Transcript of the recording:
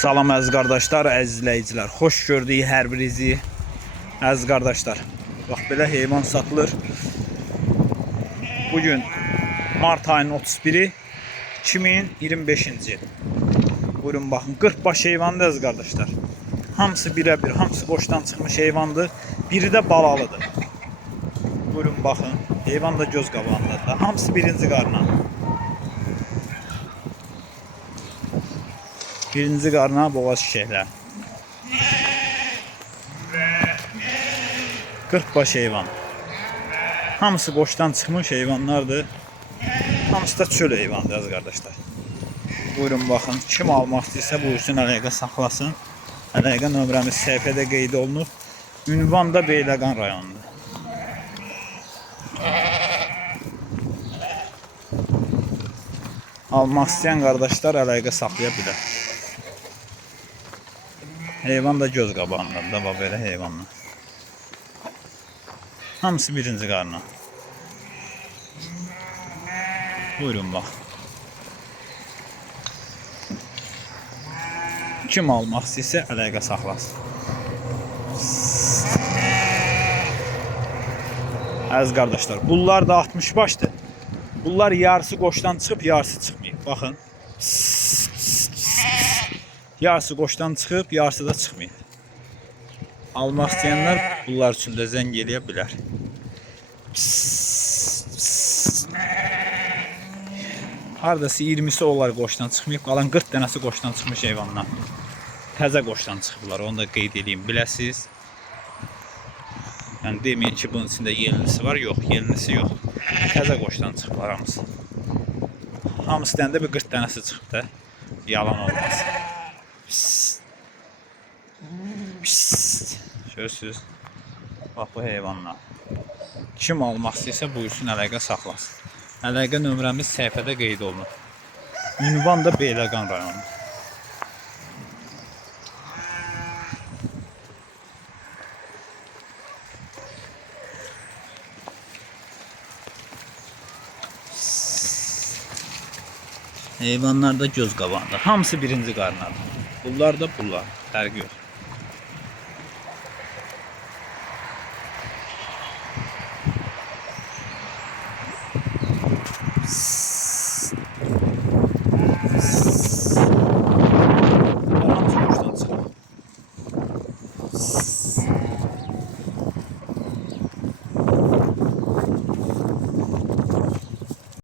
Salam əziz qardaşlar, əziz izləyicilər. Xoş gördük hər birinizi. Əziz qardaşlar, bax belə heyvan satılır. Bugün mart ayının 31-i 2025-ci il. Buyurun baxın, 40 baş heyvandır əziz qardaşlar. Hamısı birə-bir, hamısı boşdan çıxmış heyvandır. Biri də balalıdır. Buyurun baxın, heyvan da göz qabağındadır. Hamısı birinci qarına. Birinci qarına boğaz çiçəklər. 40 baş heyvan. Hamısı boşdan çıxmış heyvanlardır. Hamısı da çöl heyvandır əziz qardaşlar. Buyurun baxın, kim almaq istəyirsə buyursun, əlaqə saxlasın. Əlaqə nömrəmiz səhifədə qeyd olunub. Ünvan da Beyləqan rayonunda. Almaq istəyən qardaşlar əlaqə saxlaya bilər. Heyvan da göz qabağındadır da, belə heyvanlar. Hamısı birinci qarına. Buyurun bax. Kim almaq istəyirsə əlaqə saxlasın. Əziz qardaşlar, bunlar da 60 başdır. Bunlar yarısı qoşdan çıxıb, yarısı çıxmayıb. Baxın. Yarısı qoşdan çıxıb, yarısı da çıxmayıb. Almaq istəyənlər bunlar üçün də zəng eləyə bilər. Haradası 20'si olar qoşdan çıxmayıb, qalan 40 dənəsi qoşdan çıxmış heyvanlar. Təzə qoşdan çıxıblar, onu da qeyd edeyim, biləsiniz. Yəni deməyin ki, bunun içində yelnisi var, yox, yelnisi yox. Təzə qoşdan çıxıblar hamısı. Hamısından da bir 40 dənəsi çıxıb da, yalan olmaz. Görürsünüz, bax bu heyvanlar. Kim almaq istəyirsə buyursun, əlaqə saxlasın. Əlaqə nömrəmiz səhifədə qeyd olunur. Ünvan da Beyləqan rayonu. Heyvanlar da göz qabağında. Hamısı birinci qarnadır. Bunlar da bunlar. Fərqi yox.